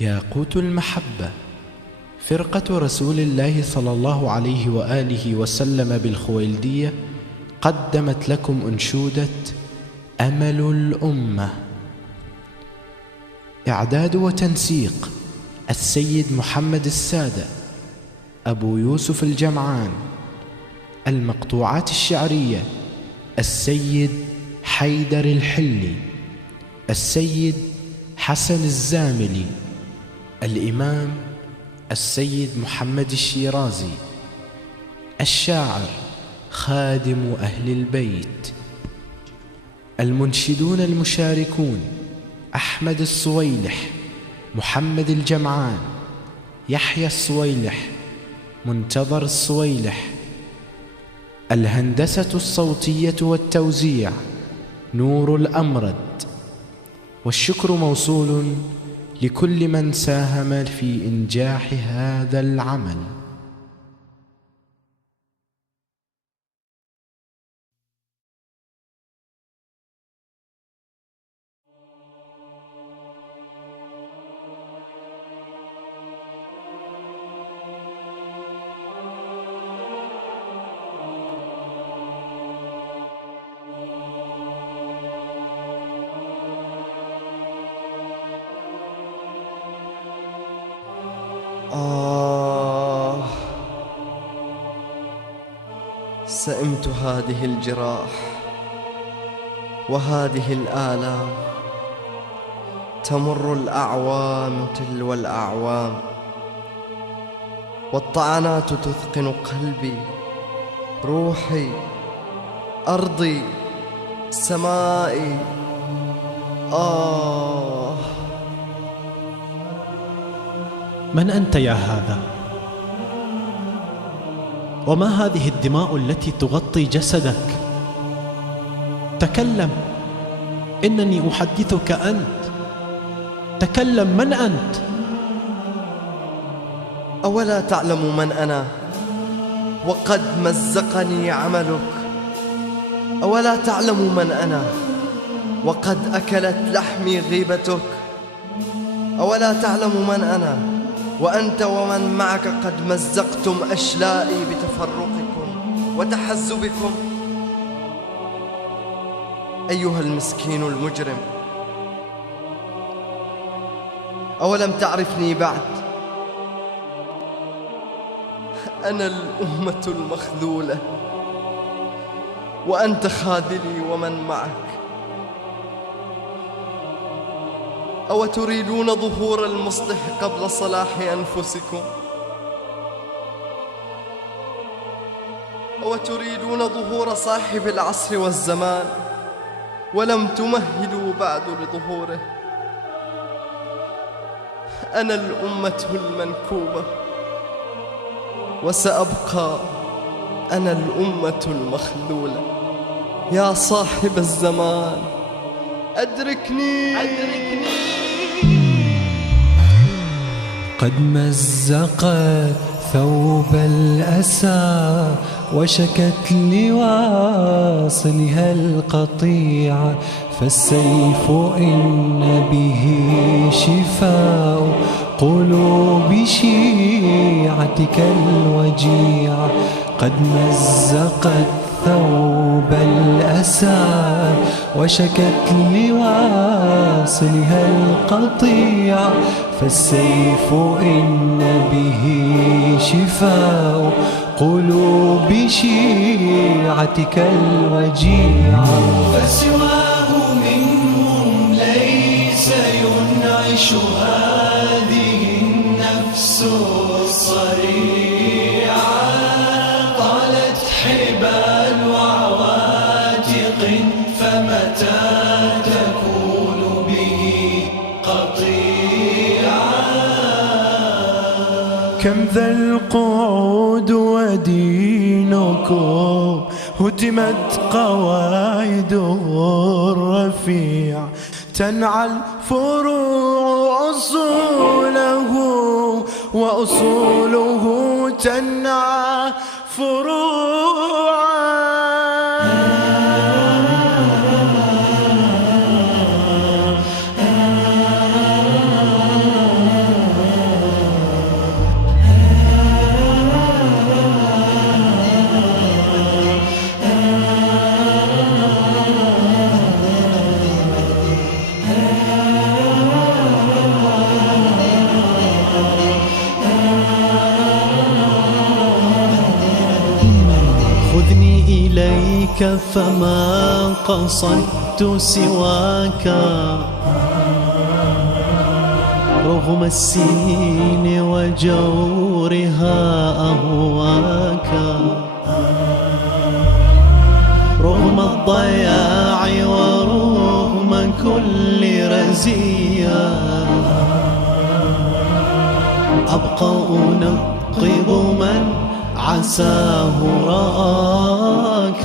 ياقوت المحبة فرقة رسول الله صلى الله عليه وآله وسلم بالخويلدية قدمت لكم أنشودة أمل الأمة. إعداد وتنسيق السيد محمد السادة أبو يوسف الجمعان. المقطوعات الشعرية السيد حيدر الحلي، السيد حسن الزاملي، الإمام السيد محمد الشيرازي، الشاعر خادم أهل البيت. المنشدون المشاركون أحمد الصويلح، محمد الجمعان، يحيى الصويلح، منتظر الصويلح. الهندسة الصوتية والتوزيع نور الأمرد. والشكر موصول لكل من ساهم في إنجاح هذا العمل. سئمت هذه الجراح وهذه الآلام، تمر الأعوام تلو الأعوام، والطعنات تثقن قلبي، روحي، أرضي، سمائي. من أنت يا هذا؟ وما هذه الدماء التي تغطي جسدك؟ تكلم، إنني أحدثك أنت. تكلم، من أنت؟ أولا تعلم من أنا وقد مزقني عملك؟ أولا تعلم من أنا وقد أكلت لحمي غيبتك؟ أولا تعلم من أنا وأنت ومن معك قد مزقتم أشلائي بتفرقكم وتحزبكم؟ أيها المسكين المجرم، أولم تعرفني بعد؟ أنا الأمة المخذولة وأنت خاذلي ومن معك. أو تريدون ظهور المصلح قبل صلاح أنفسكم؟ أو تريدون ظهور صاحب العصر والزمان ولم تمهدوا بعد لظهوره؟ أنا الأمة المنكوبة وسأبقى أنا الأمة المخذولة. يا صاحب الزمان أدركني. قد مزقت ثوب الأسى وشكت لواصلها القطيعة، فالسيف إن به شفاء قلوب شيعتك الوجيعة. قد مزقت ثوب الأسى وشكت لواصلها القطيعة، فالسيف إن به شفاء قلوب شيعتك الوجيعة. فسواه منهم ليس ينعش هذه النفس الصريعة. طالت حبال عواتق فمتى تكون به قطيعة. كم ذا القعود ودينكم هدمت قواعده الرفيع، تنعى الفروع أصوله وأصوله تنعى فروعا. عصرك فما قصدت سواك، رغم السنين وجورها أهواك، رغم الضياع ورغم كل رزية، أبقى أنقب من عساه رآك.